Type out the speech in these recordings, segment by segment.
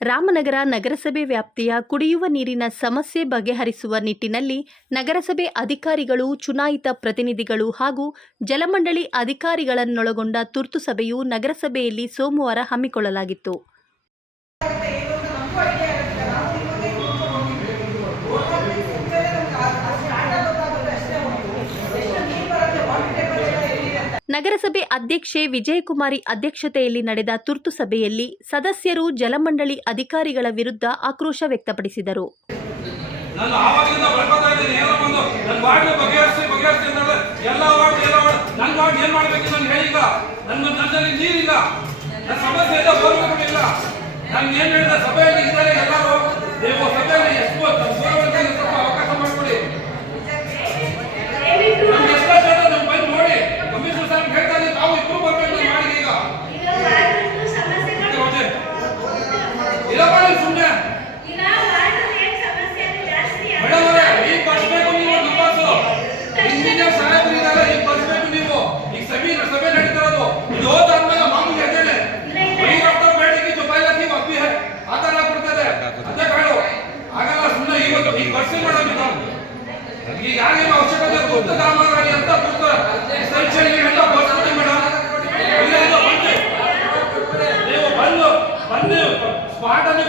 ರಾಮನಗರ ನಗರಸಭೆ ವ್ಯಾಪ್ತಿಯ ಕುಡಿಯುವ ನೀರಿನ ಸಮಸ್ಯೆ ಬಗೆಹರಿಸುವ ನಿಟ್ಟಿನಲ್ಲಿ ನಗರಸಭೆ ಅಧಿಕಾರಿಗಳು, ಚುನಾಯಿತ ಪ್ರತಿನಿಧಿಗಳು ಹಾಗೂ ಜಲಮಂಡಳಿ ಅಧಿಕಾರಿಗಳನ್ನೊಳಗೊಂಡ ತುರ್ತು ಸಭೆಯು ನಗರಸಭೆಯಲ್ಲಿ ಸೋಮವಾರ ಹಮ್ಮಿಕೊಳ್ಳಲಾಗಿತ್ತು. ನಗರಸಭೆ ಅಧ್ಯಕ್ಷೆ ವಿಜಯಕುಮಾರಿ ಅಧ್ಯಕ್ಷತೆಯಲ್ಲಿ ನಡೆದ ತುರ್ತು ಸಭೆಯಲ್ಲಿ ಸದಸ್ಯರು ಜಲಮಂಡಳಿ ಅಧಿಕಾರಿಗಳ ವಿರುದ್ಧ ಆಕ್ರೋಶ ವ್ಯಕ್ತಪಡಿಸಿದರು.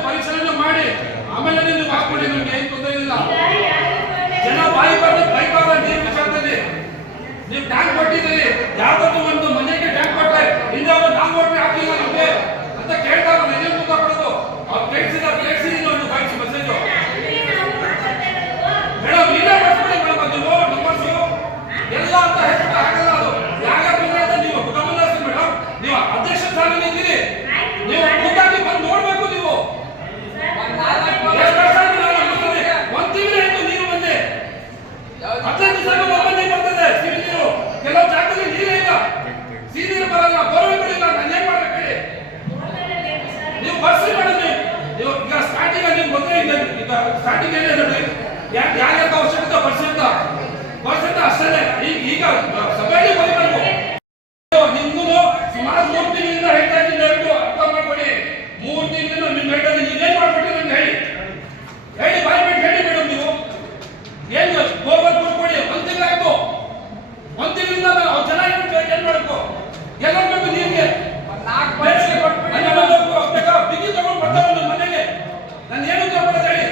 ಪರಿಶೀಲನೆ ಮಾಡಿ ಆಮೇಲೆ ನೀವು ಹಾಕೊಳ್ಳಿ, ನಮ್ಗೆ ಏನು ತೊಂದರೆ ಇಲ್ಲ. ಜನ ಬಾಯಿ ಬೈಕಾದ ನೀರು ವಿಚಾರದಲ್ಲಿ ನೀವು ಟ್ಯಾಂಕ್ ಕೊಟ್ಟಿದ್ದೀರಿ, ಯಾವ್ದಾದ್ರು ಒಂದು ಮನೆಗೆ ಟ್ಯಾಂಕ್ ಕೊಟ್ಟರೆ ಇನ್ಯಾವ ನಾವು ಕೊಟ್ಟರೆ ಹಾಕಿಲ್ಲ ನಮ್ಗೆ ಅಂತ ಕೇಳ್ತಾರೆ. ಏನೇನು ಗೊತ್ತಾಗ್ಬಿಡೋದು ಅವ್ರು ಕೇಳಿಸಿದೀನಿ ಒಂದು ಕಾಯಿಸಿ ಮೆಸೇಜು. ಮೇಡಮ್ ಇಲ್ಲೇ ಬರ್ಸ್ಬಿಡಿ ಮೇಡಮ್, ನೀವು ನಂಬರ್ಸು ಎಲ್ಲ ಅಂತ ಹೇಳ್ಬಿಟ್ಟು ಆಗಲ್ಲ. ಅದು ಯಾಕೆ ನೀವು ಗಮನಿಸಿ ಮೇಡಮ್, ನೀವು ಅಧ್ಯಕ್ಷ ಸ್ಥಾನದಲ್ಲಿ ಇದ್ದೀರಿ, ನೀವು ಖುದ್ದಾಗಿ ಬಂದು ನೋಡ್ಬೇಕು. ನೀವು ಒಂದ್ ತಿಂಗಳು ಆಯ್ತು ನೀರು ಬಂದೆ, 15 ದಿವಸ ಒಬ್ಬನೇ ಬರ್ತದೆ ಸಿಹಿ ನೀರು. ಕೆಲವು ಜಾಗದಲ್ಲಿ ನೀರೇ ಇಲ್ಲ, ಸಿಹಿ ನೀರು ಬರಲ್ಲ, ಬರಬೇಕಿಲ್ಲ. ನಾನು ಏನ್ ಮಾಡ್ಬೇಕು ಹೇಳಿ? ನೀವು ಬರ್ಸಿ ಮೇಡಮ್, ನೀವು ಈಗ ಸ್ಟಾರ್ಟಿಂಗ್ ನಿಮ್ಗೆ ಗೊತ್ತೇ ಇಲ್ಲ. ಈಗ ಸ್ಟಾರ್ಟಿಂಗ್ ಏನೇ ನೋಡಿ, ಯಾರ್ಯಾಕ ಅವಶ್ಯಕತೆ ಬರ್ಸಂತ ಅಷ್ಟೇ. ಈಗ ಸಭೆಯಲ್ಲಿ ಬರಬೇಕು. ನಿಮ್ಗೂ ಸುಮಾರು 3 ತಿಂಗಳಿಂದ ಹೇಳ್ತಾ ಇದ್ದೀನಿ, ಅರ್ಥ ಮಾಡ್ಕೊಳ್ಳಿ. 3 ತಿಂಗಳಿಂದ ನಿಮ್ಗೆ ಹೇಳ್ತಾ ಇದ್ದೀನಿ, ನೀವೇನ್ ಮಾಡ್ಬಿಟ್ಟು ನಂಗೆ ಹೇಳಿ ಬಾಯ್ ಬಿಟ್ಟು ಹೇಳಿ ಮೇಡಮ್. ನೀವು ಏನ್ ಗೋಬರ್ ಕೊಟ್ಕೊಡಿ. 1 ತಿಂಗಳಾಯ್ತು, 1 ತಿಂಗಳಿಂದ ಅವ್ರು ಜನ ಏನ್ ಮಾಡಬೇಕು? ಎಲ್ಲ ಬೇಕು ನೀರಿಗೆ ಬಿಗಿ ತಗೊಂಡು ಬರ್ತಾರೆ ನಮ್ಮ ಮನೆಗೆ. ನಾನು ಏನು ತಗೊಳ್ಳೋದು ಹೇಳಿ?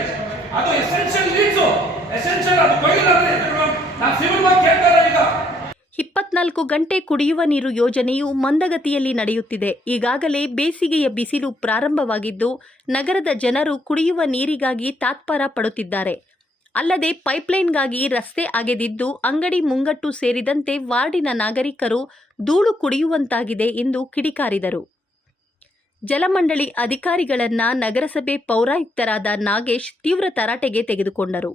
ಅದು ಎಸೆನ್ಷಿಯಲ್ ನೀಡ್ಸು, ಎಸೆನ್ಷಿಯಲ್. ಅದು ಕೊಯ್ಲಿಲ್ಲ ನಾನು ಸಿವಿಲ್ ಬಗ್ಗೆ ಕೇಳ್ತಾರೆ. ಈಗ 24 ಗಂಟೆ ಕುಡಿಯುವ ನೀರು ಯೋಜನೆಯು ಮಂದಗತಿಯಲ್ಲಿ ನಡೆಯುತ್ತಿದೆ. ಈಗಾಗಲೇ ಬೇಸಿಗೆಯ ಬಿಸಿಲು ಪ್ರಾರಂಭವಾಗಿದ್ದು ನಗರದ ಜನರು ಕುಡಿಯುವ ನೀರಿಗಾಗಿ ತಾತ್ಪರ ಪಡುತ್ತಿದ್ದಾರೆ. ಅಲ್ಲದೆ ಪೈಪ್ಲೈನ್ಗಾಗಿ ರಸ್ತೆ ಅಗೆದಿದ್ದು ಅಂಗಡಿ ಮುಂಗಟ್ಟು ಸೇರಿದಂತೆ ವಾರ್ಡಿನ ನಾಗರಿಕರು ಧೂಳು ಕುಡಿಯುವಂತಾಗಿದೆ ಎಂದು ಕಿಡಿಕಾರಿದರು. ಜಲಮಂಡಳಿ ಅಧಿಕಾರಿಗಳನ್ನ ನಗರಸಭೆ ಪೌರಾಯುಕ್ತರಾದ ನಾಗೇಶ್ ತೀವ್ರ ತರಾಟೆಗೆ ತೆಗೆದುಕೊಂಡರು.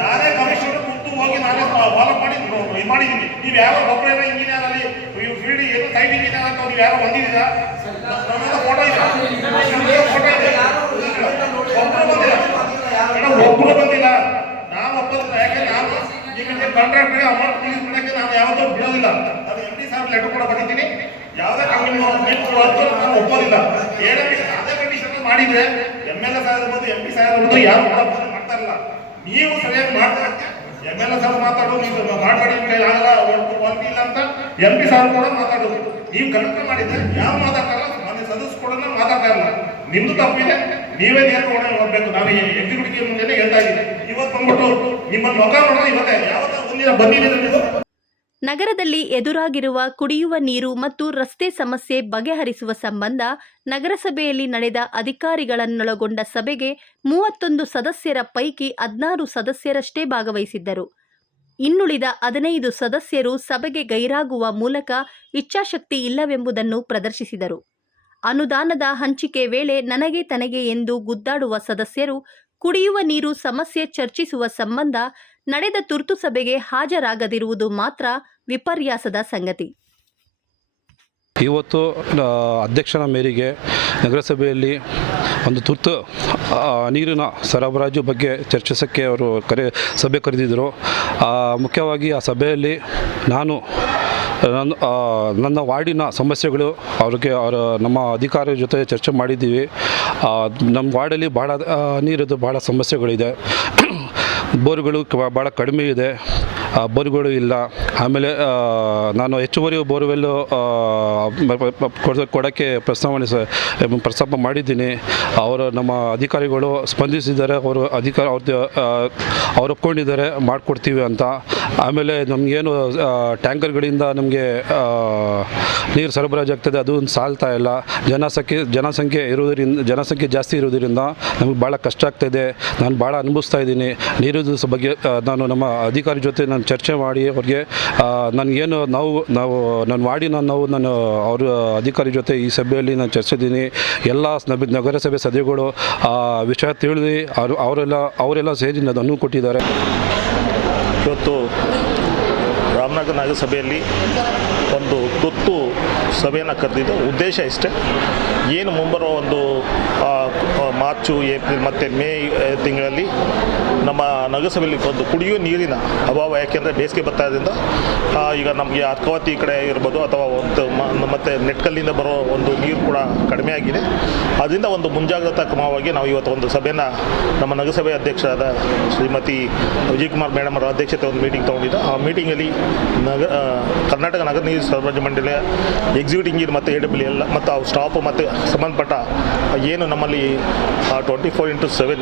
ನಾನೇ ಕಮಿಷನರ್ ಕೂತು ಹೋಗಿ ನಾನೇ ಫಾಲೋ ಮಾಡಿದ್ದೀನಿ. ನೀವು ಯಾವ ಒಬ್ಬರ ಇಂಜಿನಿಯರ್ ಅಲ್ಲಿ ಫೀಲ್ಡ್ ಏನು ಸೈಟ್ ಇಂಜಿನಿಯರ್ ಅಂತ ನೀವು ಯಾರೋ ಬಂದಿದ್ದೀರಾ? ನನ್ನೆಲ್ಲ ಫೋಟೋ ಇದೆ, ಒಬ್ಬರು ಬಂದಿಲ್ಲ. ನಾವು ಒಬ್ಬರು ಯಾಕೆ ನಾನು ಈಗ ಕಾಂಟ್ರಾಕ್ಟ್ಗೆ ಅಮೌಂಟ್ ರಿಲೀಸ್ ಮಾಡೋಕ್ಕೆ ನಾನು ಯಾವತ್ತೂ ಬಿಡೋದಿಲ್ಲ. ಅದು MD ಸಾಹೇಬ್ ಲೆಟರ್ ಕೂಡ ಬಂದಿದ್ದೀನಿ. ಯಾವುದೇ ಕಂಪನಿ ನಾನು ಒಪ್ಪೋದಿಲ್ಲ. ಏನಕ್ಕೆ ಅದೇ ಕಂಡೀಷನ್ ಮಾಡಿದ್ರೆ MLA ಸಾಹೇಬ್ ಇರ್ಬೋದು, MP ಸಾಹೇಬ್ ಇರ್ಬೋದು, ಯಾರು ಮಾಡ್ತಾ ಇಲ್ಲ. ನೀವು ಸರಿಯಾಗಿ ಮಾಡ್ತಾರೆ. MLA ಸಾಹೇಬ್ ಮಾತಾಡೋದು ನೀವು ಮಾಡಬೇಡಿ, ಆಗಲ್ಲ ಒಂದು ಇಲ್ಲ ಅಂತ MP ಸಾಹೇಬ್ ಕೂಡ ಮಾತಾಡೋದು. ನೀವು ಕರೆಕ್ಟ್ ಮಾಡಿದ್ರೆ ಯಾರು ಮಾತಾಡ್ತಾರಲ್ಲ, ಮನೆ ಸದಸ್ಯರು ಕೂಡ ಮಾತಾಡ್ತಾ ಇಲ್ಲ. ನಿಮ್ದು ತಪ್ಪಿದೆ, ನೀವೇ ನೇರ್ಕೊಂಡು ಹೋಗ್ಬೇಕು. ನಾನು ಎಕ್ಸಿಕ್ಯೂಟಿವ್ ಮುಂದೆ ಹೇಳ್ತಾ ಇದ್ದೀನಿ. ಇವತ್ತು ಬಂದ್ಬಿಟ್ಟು ನಿಮ್ಮನ್ನು ಮುಖ ಮಾಡೋದು ಇವತ್ತೇ, ಯಾವತ್ತೂ ಒಂದಿನ ಬಂದಿದ್ದೀರ ನೀವು. ನಗರದಲ್ಲಿ ಎದುರಾಗಿರುವ ಕುಡಿಯುವ ನೀರು ಮತ್ತು ರಸ್ತೆ ಸಮಸ್ಯೆ ಬಗೆಹರಿಸುವ ಸಂಬಂಧ ನಗರಸಭೆಯಲ್ಲಿ ನಡೆದ ಅಧಿಕಾರಿಗಳನ್ನೊಳಗೊಂಡ ಸಭೆಗೆ 31 ಸದಸ್ಯರ ಪೈಕಿ 16 ಸದಸ್ಯರಷ್ಟೇ ಭಾಗವಹಿಸಿದ್ದರು. ಇನ್ನುಳಿದ 15 ಸದಸ್ಯರು ಸಭೆಗೆ ಗೈರಾಗುವ ಮೂಲಕ ಇಚ್ಛಾಶಕ್ತಿ ಇಲ್ಲವೆಂಬುದನ್ನು ಪ್ರದರ್ಶಿಸಿದರು. ಅನುದಾನದ ಹಂಚಿಕೆ ವೇಳೆ ನನಗೆ ತನಗೆ ಎಂದು ಗುದ್ದಾಡುವ ಸದಸ್ಯರು ಕುಡಿಯುವ ನೀರು ಸಮಸ್ಯೆ ಚರ್ಚಿಸುವ ಸಂಬಂಧ ನಡೆದ ತುರ್ತು ಸಭೆಗೆ ಹಾಜರಾಗದಿರುವುದು ಮಾತ್ರ ವಿಪರ್ಯಾಸದ ಸಂಗತಿ. ಇವತ್ತು ಅಧ್ಯಕ್ಷನ ಮೇರೆಗೆ ನಗರಸಭೆಯಲ್ಲಿ ಒಂದು ತುರ್ತು ನೀರಿನ ಸರಬರಾಜು ಬಗ್ಗೆ ಚರ್ಚಿಸೋಕ್ಕೆ ಅವರು ಸಭೆ ಕರೆದಿದ್ದರು. ಮುಖ್ಯವಾಗಿ ಆ ಸಭೆಯಲ್ಲಿ ನಾನು ನನ್ನ ವಾರ್ಡಿನ ಸಮಸ್ಯೆಗಳು ನಮ್ಮ ಅಧಿಕಾರಿಗಳ ಜೊತೆ ಚರ್ಚೆ ಮಾಡಿದ್ದೀವಿ. ನಮ್ಮ ವಾರ್ಡಲ್ಲಿ ಭಾಳ ನೀರಿದ್ದು ಭಾಳ ಸಮಸ್ಯೆಗಳಿದೆ. ಬೋರ್ಗಳು ಭಾಳ ಕಡಿಮೆ ಇದೆ, ಬೋರ್ಗಳು ಇಲ್ಲ. ಆಮೇಲೆ ನಾನು ಹೆಚ್ಚುವರಿ ಬೋರ್ವೆಲ್ಲು ಕೊಡೋಕ್ಕೆ ಪ್ರಸ್ತಾಪ ಮಾಡಿದ್ದೀನಿ. ನಮ್ಮ ಅಧಿಕಾರಿಗಳು ಸ್ಪಂದಿಸಿದ್ದಾರೆ. ಅವ್ರು ಒಪ್ಕೊಂಡಿದ್ದಾರೆ ಮಾಡಿಕೊಡ್ತೀವಿ ಅಂತ. ಆಮೇಲೆ ನಮಗೇನು ಟ್ಯಾಂಕರ್ಗಳಿಂದ ನಮಗೆ ನೀರು ಸರಬರಾಜು ಆಗ್ತದೆ, ಅದು ಸಾಲ್ತಾ ಇಲ್ಲ. ಜನಸಂಖ್ಯೆ ಜಾಸ್ತಿ ಇರೋದರಿಂದ ನಮಗೆ ಭಾಳ ಕಷ್ಟ ಆಗ್ತಾಯಿದೆ. ನಾನು ಭಾಳ ಅನುಭವಿಸ್ತಾ ಇದ್ದೀನಿ. ನೀರು ಬಗ್ಗೆ ನಾನು ನಮ್ಮ ಅಧಿಕಾರಿ ಜೊತೆ ನಾನು ಚರ್ಚೆ ಮಾಡಿ ಅವ್ರಿಗೆ ನನಗೇನು ನಾನು ಮಾಡಿ ನಾನು ಅವ್ರ ಅಧಿಕಾರಿ ಜೊತೆ ಈ ಸಭೆಯಲ್ಲಿ ನಾನು ಚರ್ಚಿಸಿದ್ದೀನಿ. ಎಲ್ಲ ನಗರಸಭೆ ಸದಸ್ಯಗಳು ವಿಷಯ ತಿಳಿದು ಅವರೆಲ್ಲ ಸೇರಿ ಅನುವು ಕೊಟ್ಟಿದ್ದಾರೆ. ಇವತ್ತು ರಾಮನಗರ ನಗರಸಭೆಯಲ್ಲಿ ಒಂದು ತುರ್ತು ಸಭೆಯನ್ನು ಕರೆದಿದ್ದು ಉದ್ದೇಶ ಇಷ್ಟೇ. ಏನು ಮುಂಬರುವ ಒಂದು ಮಾರ್ಚು, ಏಪ್ರಿಲ್ ಮತ್ತು ಮೇ ತಿಂಗಳಲ್ಲಿ ನಮ್ಮ ನಗರಸಭೆಯಲ್ಲಿ ಒಂದು ಕುಡಿಯುವ ನೀರಿನ ಅಭಾವ, ಯಾಕೆಂದರೆ ಬೇಸಿಗೆ ಬರ್ತಾ ಇರೋದ್ರಿಂದ ಈಗ ನಮಗೆ ಅರ್ಕಾವತಿ ಕಡೆ ಇರ್ಬೋದು ಅಥವಾ ಮತ್ತು ನೆಟ್ಕಲ್ಲಿಂದ ಬರೋ ಒಂದು ನೀರು ಕೂಡ ಕಡಿಮೆ ಆಗಿದೆ. ಅದರಿಂದ ಒಂದು ಮುಂಜಾಗ್ರತಾ ಕ್ರಮವಾಗಿ ನಾವು ಇವತ್ತು ಒಂದು ಸಭೆಯನ್ನು ನಮ್ಮ ನಗರಸಭೆ ಅಧ್ಯಕ್ಷರಾದ ಶ್ರೀಮತಿ ವಿಜಯಕುಮಾರ್ ಮೇಡಮ್ ಅವರ ಅಧ್ಯಕ್ಷತೆ ಒಂದು ಮೀಟಿಂಗ್ ತೊಗೊಂಡಿದ್ದು. ಆ ಮೀಟಿಂಗಲ್ಲಿ ಕರ್ನಾಟಕ ನಗರ ನೀರು ಸರಬರಾಜು ಮಂಡಳಿಯ ಎಕ್ಸಿಕ್ಯೂಟಿವ್ ಇಂಜಿನಿಯರ್ ಮತ್ತು AWL ಎಲ್ಲ ಮತ್ತು ಅವ್ರ ಸ್ಟಾಫು ಮತ್ತು ಸಂಬಂಧಪಟ್ಟ ಏನು ನಮ್ಮಲ್ಲಿ 24/7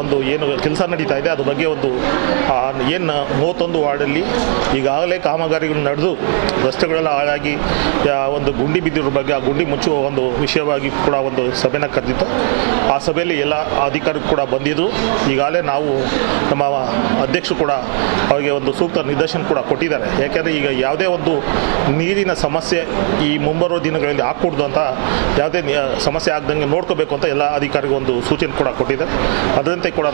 ಒಂದು ಏನು ಕೆಲಸ ನಡೀತಾ ಇದೆ ಅದ್ರ ಬಗ್ಗೆ ಒಂದು ಏನು 31 ವಾರ್ಡಲ್ಲಿ ಈಗಾಗಲೇ ಕಾಮಗಾರಿಗಳು ನಡೆದು ರಸ್ತೆಗಳೆಲ್ಲ ಹಾಳಾಗಿ ಒಂದು ಗುಂಡಿ ಬಿದ್ದಿರೋ ಬಗ್ಗೆ ಆ ಗುಂಡಿ ಮುಚ್ಚುವ ಒಂದು ವಿಷಯವಾಗಿ ಕೂಡ ಒಂದು ಸಭೆನ ಕರೆದಿತ್ತು. ಆ ಸಭೆಯಲ್ಲಿ ಎಲ್ಲ ಅಧಿಕಾರಿಗಳು ಕೂಡ ಬಂದಿದ್ದು. ಈಗಾಗಲೇ ನಾವು ನಮ್ಮ ಅಧ್ಯಕ್ಷರು ಕೂಡ ಅವರಿಗೆ ಒಂದು ಸೂಕ್ತ ನಿರ್ದೇಶನ ಕೂಡ ಕೊಟ್ಟಿದ್ದಾರೆ. ಯಾಕೆಂದರೆ ಈಗ ಯಾವುದೇ ಒಂದು ನೀರಿನ ಸಮಸ್ಯೆ ಈ ಮುಂಬರುವ ದಿನಗಳಲ್ಲಿ ಆಗ್ಕೂಡ್ದು ಅಂತ, ಯಾವುದೇ ಸಮಸ್ಯೆ ಆಗ್ದಂಗೆ ನೋಡ್ಕೋಬೇಕು ಅಂತ ಎಲ್ಲ ಅಧಿಕಾರಿಗೂ ಒಂದು ಸೂಚನೆ ಕೂಡ ಕೊಟ್ಟಿದ್ದಾರೆ. ಅದರಂತೆ ಕೂಡ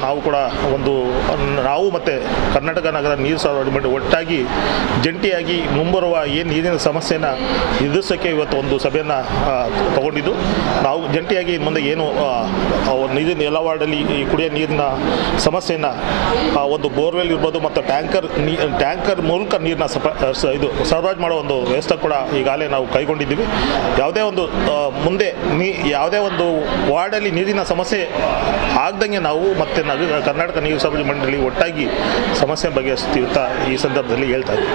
ನಾವು ಮತ್ತು ಕರ್ನಾಟಕ ನಗರ ನೀರು ಸರಬರಾಜು ಮಂಡಳಿ ಒಟ್ಟಾಗಿ ಜಂಟಿಯಾಗಿ ಮುಂಬರುವ ಏನು ನೀರಿನ ಸಮಸ್ಯೆನ ಎದುರಿಸೋಕ್ಕೆ ಇವತ್ತು ಒಂದು ಸಭೆಯನ್ನು ತಗೊಂಡಿದ್ದು. ನಾವು ಜಂಟಿಯಾಗಿ ಮುಂದೆ ಏನು ನೀರಿನ ಎಲ್ಲ ವಾರ್ಡಲ್ಲಿ ಈ ಕುಡಿಯೋ ನೀರಿನ ಸಮಸ್ಯೆಯನ್ನು ಒಂದು ಬೋರ್ವೆಲ್ ಇರ್ಬೋದು ಮತ್ತು ಟ್ಯಾಂಕರ್ ಮೂಲಕ ನೀರನ್ನ ಸರಬರಾಜು ಮಾಡೋ ಒಂದು ವ್ಯವಸ್ಥೆ ಕೂಡ ಈಗಾಗಲೇ ನಾವು ಕೈಗೊಂಡಿದ್ದೀವಿ. ಯಾವುದೇ ಒಂದು ಮುಂದೆ ಯಾವುದೇ ಒಂದು ವಾರ್ಡಲ್ಲಿ ನೀರಿನ ಸಮಸ್ಯೆ ಆಗ್ದಂಗೆ ನಾವು ಮತ್ತು ಕರ್ನಾಟಕ ನೀರು ಸರಬರಾಜು ಮಂಡಳಿ ಒಟ್ಟಾಗಿ ಸಮಸ್ಯೆ ಬಗೆಹರಿಸ್ತೀವಿ ಅಂತ ಈ ಸಂದರ್ಭದಲ್ಲಿ ಹೇಳ್ತಾ ಇದ್ದೀವಿ.